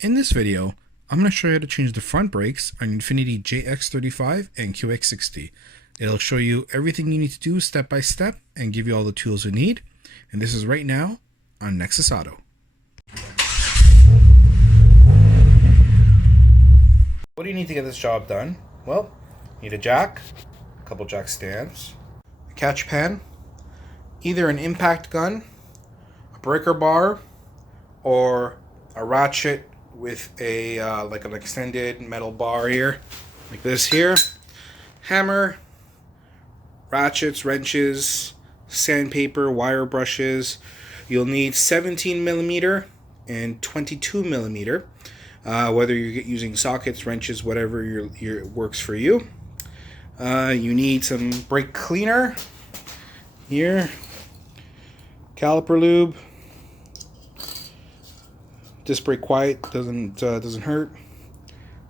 In this video, I'm going to show you how to change the front brakes on Infiniti JX35 and QX60. It'll show you everything you need to do step by step and give you all the tools you need. And this is right now on Nexus Auto. What do you need to get this job done? Well, you need a jack, a couple jack stands, a catch pan, either an impact gun, a breaker bar, or a ratchet with a like an extended metal bar here, like this here, hammer, ratchets, wrenches, sandpaper, wire brushes. You'll need 17mm and 22mm, whether you're using sockets, wrenches, whatever your works for you. You need some brake cleaner here, caliper lube, disc brake quiet, doesn't hurt,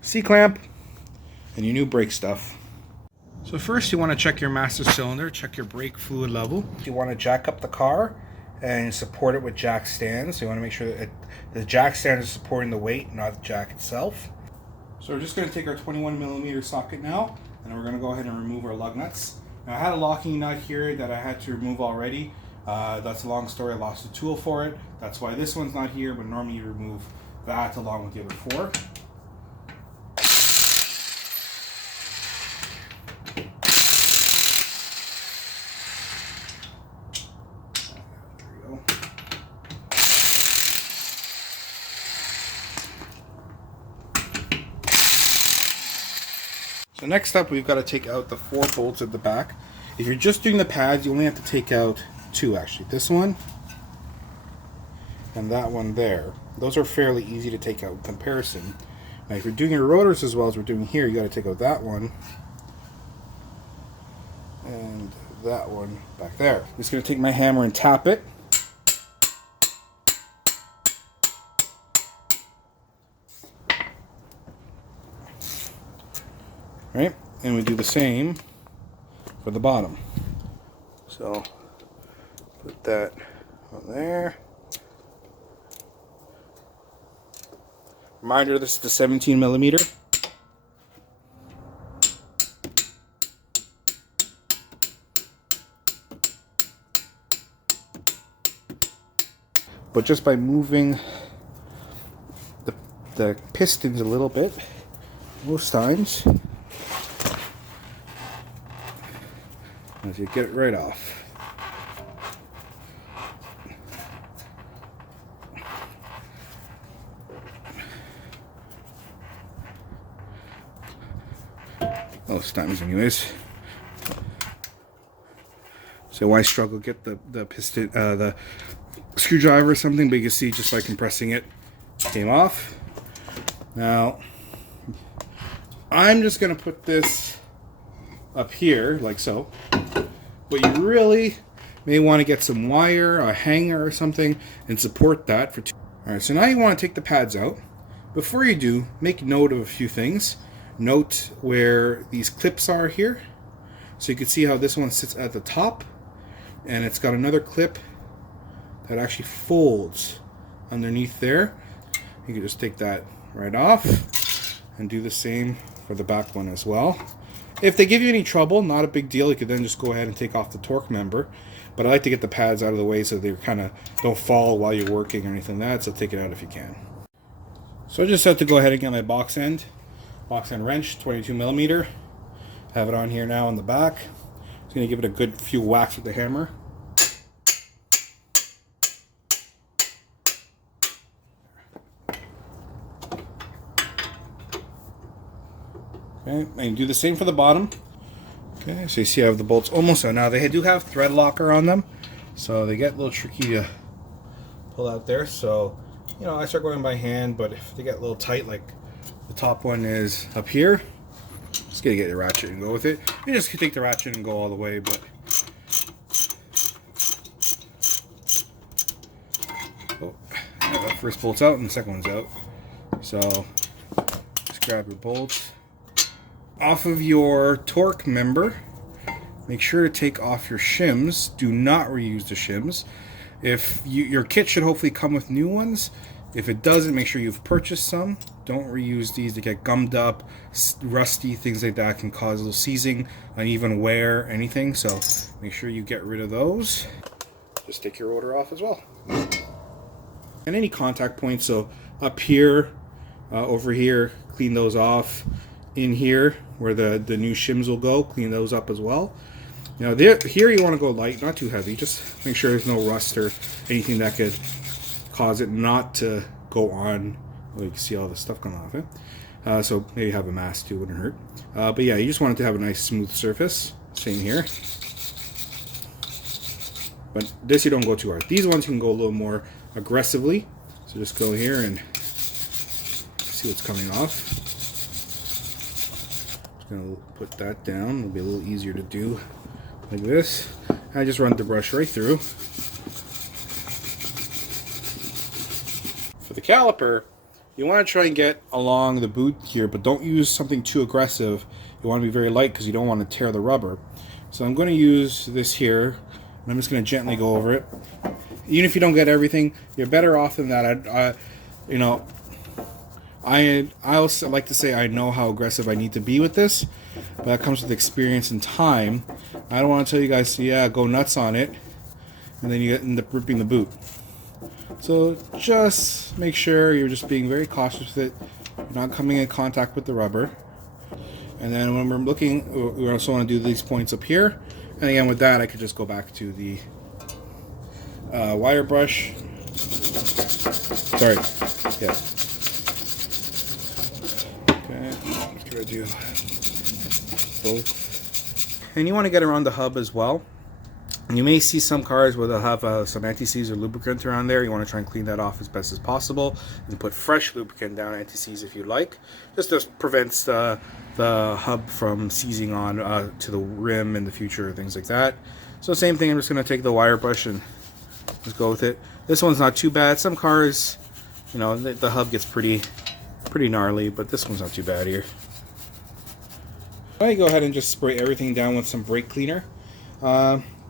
C-clamp, and your new brake stuff. So first you want to check your master cylinder, check your brake fluid level. You want to jack up the car and support it with jack stands. So you want to make sure that the jack stand is supporting the weight, not the jack itself. So we're just going to take our 21mm socket now, and we're going to go ahead and remove our lug nuts. Now I had a locking nut here that I had to remove already. That's a long story, I lost a tool for it. That's why this one's not here, but normally you remove that along with the other four. So next up, we've got to take out the 4 bolts at the back. If you're just doing the pads, you only have to take out 2 actually. This one and that one there. Those are fairly easy to take out in comparison. Now if you're doing your rotors as well as we're doing here, you got to take out that one and that one back there. I'm just going to take my hammer and tap it. Right, and we do the same for the bottom. So put that on there. Reminder, this is the 17mm. But just by moving the pistons a little bit, most times, as you get it right off. Most times anyways. So why struggle get the piston, the screwdriver or something, but you can see just by compressing it, came off. Now I'm just gonna put this up here like so, but you really may want to get some wire, a hanger or something, and support that for 2. Alright, so now you want to take the pads out. Before you do, make note of a few things. Note where these clips are here, so you can see how this one sits at the top, and it's got another clip that actually folds underneath there. You can just take that right off and do the same for the back one as well. If they give you any trouble, not a big deal. You could then just go ahead and take off the torque member. But I like to get the pads out of the way so they kind of don't fall while you're working or anything like that. So take it out if you can. So I just have to go ahead and get my box end wrench, 22mm. Have it on here now on the back. Just going to give it a good few whacks with the hammer. Okay, and do the same for the bottom. Okay, so you see I have the bolts almost out. Now they do have thread locker on them, so they get a little tricky to pull out there. So, you know, I start going by hand, but if they get a little tight, like the top one is up here, just gonna get the ratchet and go with it. You just can take the ratchet and go all the way, but oh, the first bolt's out and the second one's out. So just grab your bolts off of your torque member. Make sure to take off your shims. Do not reuse the shims. If your kit should hopefully come with new ones. If it doesn't, make sure you've purchased some. Don't reuse these. They get gummed up, rusty, things like that can cause a little seizing, uneven wear, anything. So make sure you get rid of those. Just take your rotor off as well. And any contact points, so up here, over here, clean those off. In here, where the new shims will go, clean those up as well. Now here you want to go light, not too heavy. Just make sure there's no rust or anything that could cause it not to go on. Well, you can see all the stuff coming off it. So maybe have a mask too, wouldn't hurt. But yeah, you just want it to have a nice smooth surface. Same here. But this you don't go too hard. These ones you can go a little more aggressively. So just go here and see what's coming off. Just gonna put that down. It'll be a little easier to do like this. I just run the brush right through. For the caliper, you want to try and get along the boot here, but don't use something too aggressive. You want to be very light because you don't want to tear the rubber. So I'm going to use this here, and I'm just going to gently go over it. Even if you don't get everything, you're better off than that. You know, I also like to say I know how aggressive I need to be with this, but that comes with experience and time. I don't want to tell you guys, yeah, go nuts on it, and then you end up ripping the boot. So just make sure you're just being very cautious with it, not coming in contact with the rubber. And then when we're looking, we also want to do these points up here. And again, with that, I could just go back to the wire brush. Sorry, yeah. Okay, just gonna do both. And you want to get around the hub as well. You may see some cars where they'll have some anti-seize or lubricant around there. You want to try and clean that off as best as possible, and put fresh lubricant down anti-seize if you like. Just prevents the hub from seizing on to the rim in the future, things like that. So same thing, I'm just going to take the wire brush and just go with it. This one's not too bad. Some cars, you know, the hub gets pretty gnarly, but this one's not too bad here. I go ahead and just spray everything down with some brake cleaner.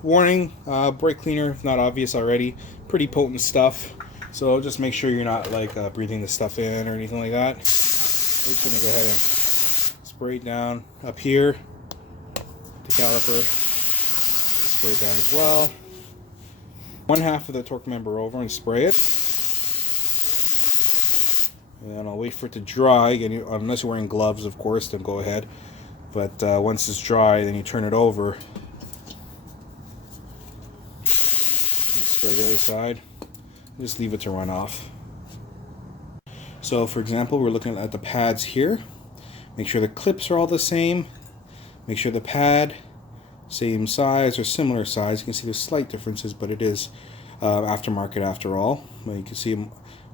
Warning, brake cleaner, if not obvious already, pretty potent stuff. So just make sure you're not like breathing the stuff in or anything like that. We're just going to go ahead and spray it down up here. The caliper, spray it down as well. One half of the torque member over and spray it. And then I'll wait for it to dry. Again, unless you're wearing gloves, of course, then go ahead. But once it's dry, then you turn it over. Spray the other side. Just leave it to run off. So for example, we're looking at the pads here. Make sure the clips are all the same. Make sure the pad, same size or similar size. You can see there's slight differences, but it is aftermarket after all. But you can see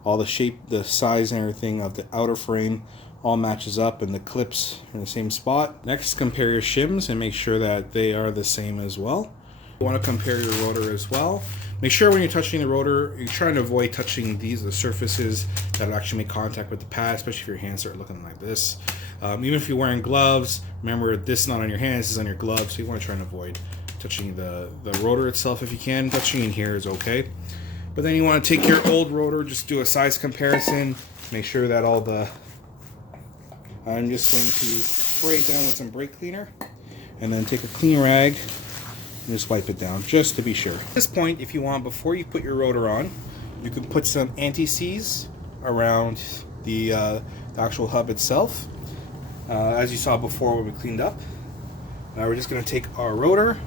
all the shape, the size and everything of the outer frame all matches up, and the clips are in the same spot. Next, compare your shims and make sure that they are the same as well. You want to compare your rotor as well. Make sure when you're touching the rotor, you're trying to avoid touching the surfaces that will actually make contact with the pad, especially if your hands start looking like this. Even if you're wearing gloves, remember this is not on your hands, this is on your gloves, so you want to try and avoid touching the rotor itself if you can. Touching in here is okay. But then you want to take your old rotor, just do a size comparison, make sure that all the... I'm just going to spray it down with some brake cleaner, and then take a clean rag and just wipe it down, just to be sure. At this point, if you want, before you put your rotor on, you can put some anti-seize around the actual hub itself. As you saw before when we cleaned up. Now we're just going to take our rotor,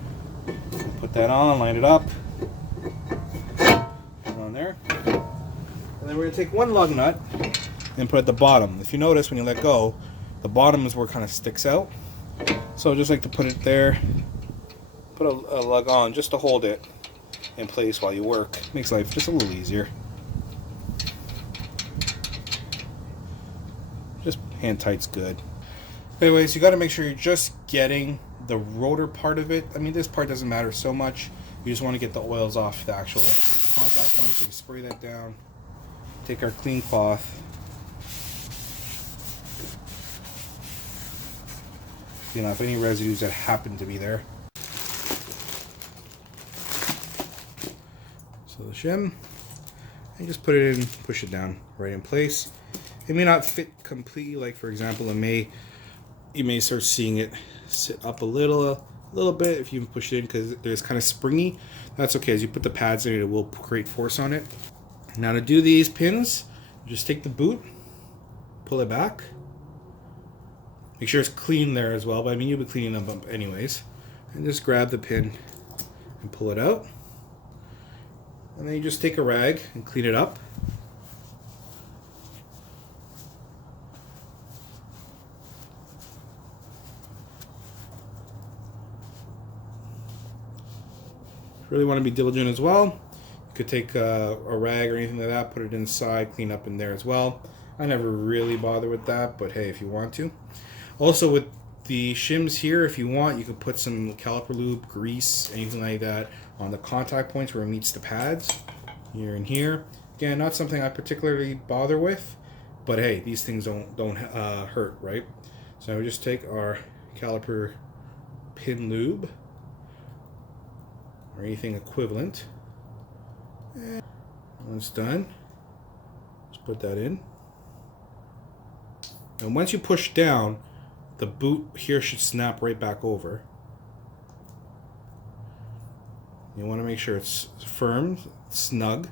put that on, line it up, put it on there. And then we're going to take one lug nut and put it at the bottom. If you notice when you let go, the bottom is where it kind of sticks out. So I just like to put it there. Put a lug on just to hold it in place while you work. Makes life just a little easier. Just hand tight's good. Anyways, you got to make sure you're just getting the rotor part of it. I mean, this part doesn't matter so much. You just want to get the oils off the actual contact point. So we spray that down. Take our clean cloth. Clean off any residues that happen to be there. So the shim, and just put it in, push it down right in place. It may not fit completely, like for example, you may start seeing it sit up a little bit if you push it in, because it's kind of springy. That's okay. As you put the pads in, it will create force on it. Now to do these pins, just take the boot, pull it back. Make sure it's clean there as well, but I mean you'll be cleaning them up anyways. And just grab the pin and pull it out. And then you just take a rag and clean it up. Really want to be diligent as well. You could take a rag or anything like that, put it inside, clean up in there as well. I never really bother with that, but hey, if you want to. Also with the shims here, if you want, you could put some caliper lube, grease, anything like that on the contact points where it meets the pads, here and here. Again, not something I particularly bother with, but hey, these things don't hurt, right? So we just take our caliper pin lube, or anything equivalent. And when it's done, just put that in. And once you push down, the boot here should snap right back over. You want to make sure it's firm, snug.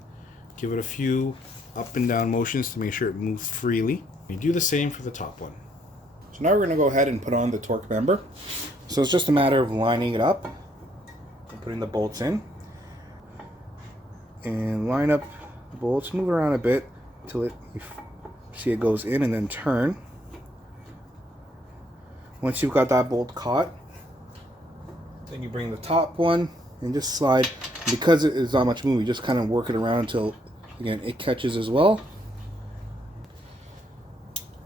Give it a few up and down motions to make sure it moves freely. You do the same for the top one. So now we're going to go ahead and put on the torque member. So it's just a matter of lining it up, putting the bolts in, and line up the bolts, move around a bit until you see it goes in, and then turn. Once you've got that bolt caught, then you bring the top one and just slide. Because it is not much moving, you just kind of work it around until, again, it catches as well.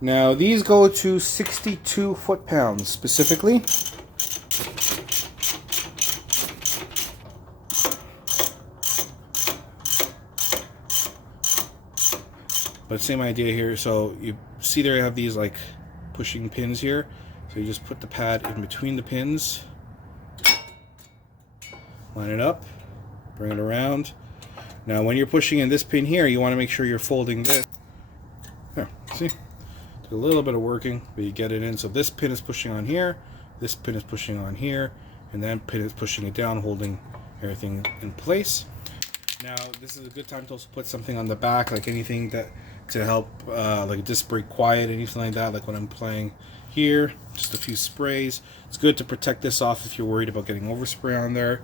Now these go to 62 foot-pounds specifically. But same idea here. So you see there I have these like pushing pins here. So you just put the pad in between the pins, line it up, bring it around. Now when you're pushing in this pin here, you want to make sure you're folding this. There, see? Took a little bit of working, but you get it in. So this pin is pushing on here, this pin is pushing on here, and that pin is pushing it down, holding everything in place. Now this is a good time to also put something on the back, like anything that to help like disc brake quiet, anything like that, like when I'm playing here, just a few sprays. It's good to protect this off if you're worried about getting overspray on there.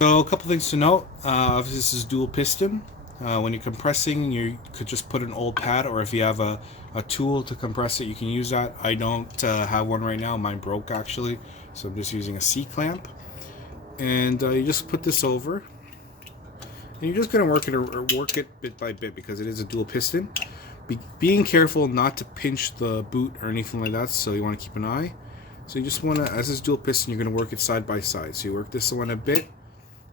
So a couple things to note. Obviously this is dual piston. When you're compressing, you could just put an old pad, or if you have a tool to compress it, you can use that. I don't have one right now. Mine broke actually, so I'm just using a C-clamp. And you just put this over, and you're just going to work it bit by bit, because it is a dual piston. Being careful not to pinch the boot or anything like that, so you want to keep an eye. So you just want to, as this dual piston, you're going to work it side by side. So you work this one a bit,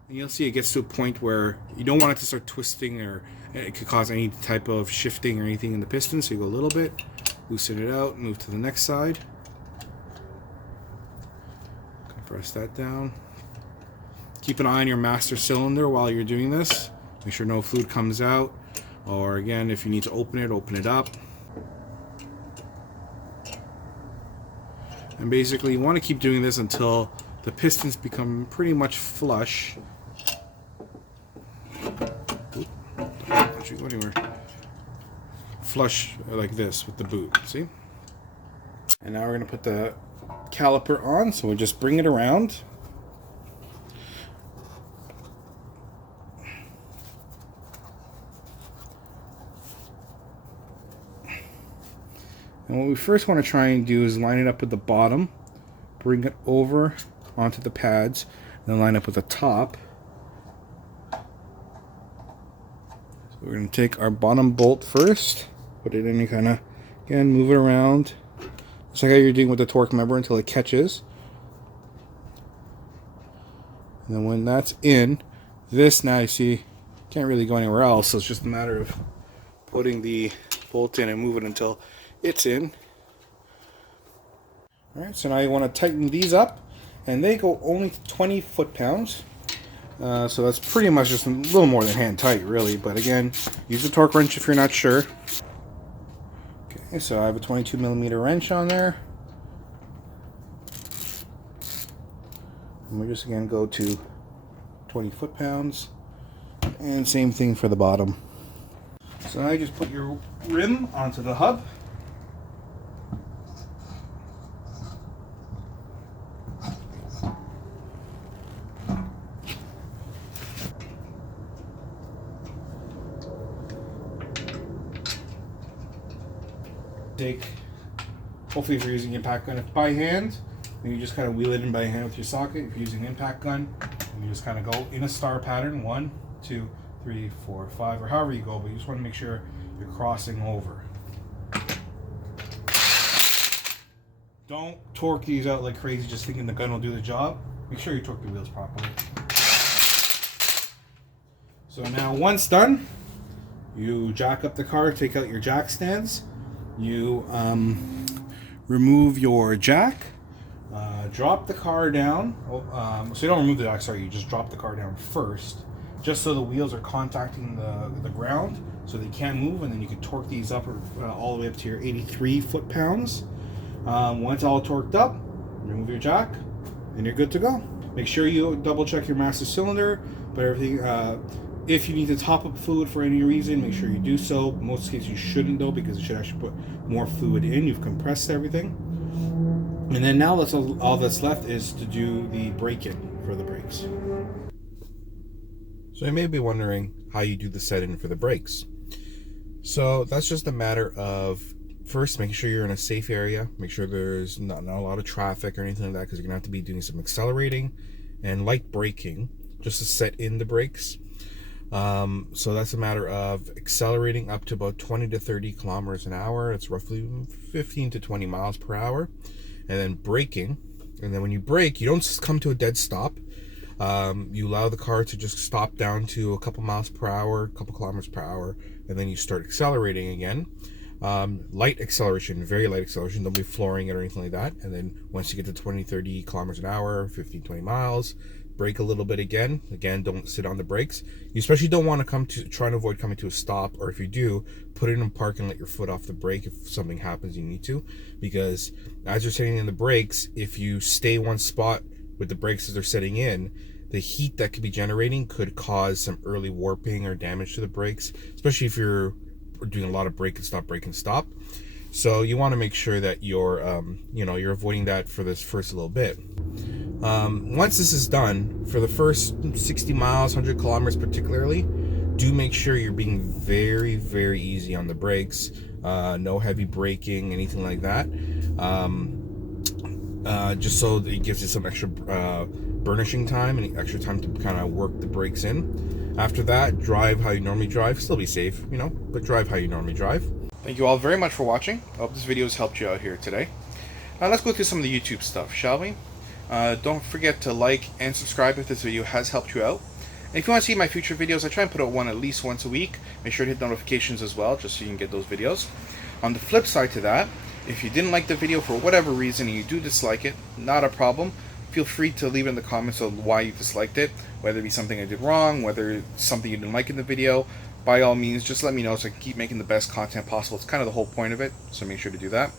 and you'll see it gets to a point where you don't want it to start twisting, or it could cause any type of shifting or anything in the piston. So you go a little bit, loosen it out, move to the next side, compress that down. Keep an eye on your master cylinder while you're doing this. Make sure no fluid comes out. Or again, if you need to open it up. And basically you want to keep doing this until the pistons become pretty much flush. Don't you go anywhere. Flush like this with the boot, see? And now we're going to put the caliper on, so we'll just bring it around. And what we first want to try and do is line it up with the bottom, bring it over onto the pads, and then line up with the top. So we're going to take our bottom bolt first, put it in, and kind of, again, move it around, just like how you're doing with the torque member until it catches. And then when that's in, this now you see can't really go anywhere else, so it's just a matter of putting the bolt in and move it until it's in. Alright, so now you want to tighten these up, and they go only to 20 foot-pounds. So that's pretty much just a little more than hand tight, really. But again, use a torque wrench if you're not sure. Okay, so I have a 22mm wrench on there. And we just again go to 20 foot-pounds. And same thing for the bottom. So now you just put your rim onto the hub. Hopefully if you're using impact gun by hand, then you just kind of wheel it in by hand with your socket. If you're using an impact gun, you just kind of go in a star pattern, 1, 2, 3, 4, 5, or however you go, but you just want to make sure you're crossing over. Don't torque these out like crazy just thinking the gun will do the job. Make sure you torque the wheels properly. So now once done, you jack up the car, take out your jack stands. You remove your jack, drop the car down. So you don't remove the jack, sorry, you just drop the car down first, just so the wheels are contacting the ground so they can't move, and then you can torque these up all the way up to your 83 foot-pounds. Once all torqued up, remove your jack, and you're good to go. Make sure you double check your master cylinder, but everything, if you need to top up fluid for any reason, make sure you do so. Most cases you shouldn't though, because you should actually put more fluid in. You've compressed everything. And then now all that's left is to do the break-in for the brakes. So you may be wondering how you do the set-in for the brakes. So that's just a matter of first making sure you're in a safe area. Make sure there's not a lot of traffic or anything like that, because you're going to have to be doing some accelerating and light braking just to set in the brakes. So that's a matter of accelerating up to about 20 to 30 kilometers an hour. It's roughly 15 to 20 miles per hour. And then braking. And then when you brake, you don't just come to a dead stop. You allow the car to just stop down to a couple miles per hour, a couple kilometers per hour, and then you start accelerating again. Light acceleration, very light acceleration. Don't be flooring it or anything like that. And then once you get to 20, 30 kilometers an hour, 15, 20 miles, brake a little bit again. Again, don't sit on the brakes. You especially don't want to try and avoid coming to a stop, or if you do, put it in park and let your foot off the brake if something happens you need to. Because as you're sitting in the brakes, if you stay one spot with the brakes as they're setting in, the heat that could be generating could cause some early warping or damage to the brakes, especially if you're doing a lot of brake and stop. So you want to make sure that you're you're avoiding that for this first little bit. Once this is done, for the first 60 miles, 100 kilometers particularly, do make sure you're being very, very easy on the brakes. No heavy braking, anything like that. Just so that it gives you some extra burnishing time and extra time to kind of work the brakes in. After that, drive how you normally drive. Still be safe, but drive how you normally drive. Thank you all very much for watching. I hope this video has helped you out here today. Now let's go through some of the YouTube stuff, shall we? Don't forget to like and subscribe if this video has helped you out. And if you want to see my future videos, I try and put out one at least once a week. Make sure to hit notifications as well, just so you can get those videos. On the flip side to that, if you didn't like the video for whatever reason and you do dislike it, not a problem. Feel free to leave it in the comments of why you disliked it, whether it be something I did wrong, whether it's something you didn't like in the video. By all means, just let me know so I can keep making the best content possible. It's kind of the whole point of it, so make sure to do that.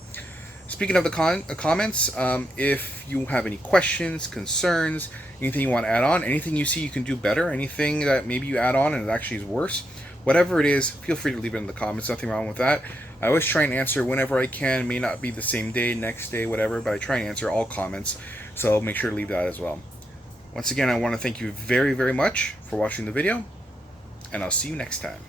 Speaking of the comments, if you have any questions, concerns, anything you want to add on, anything you see you can do better, anything that maybe you add on and it actually is worse, whatever it is, feel free to leave it in the comments. Nothing wrong with that. I always try and answer whenever I can. It may not be the same day, next day, whatever, but I try and answer all comments, so make sure to leave that as well. Once again, I want to thank you very, very much for watching the video, and I'll see you next time.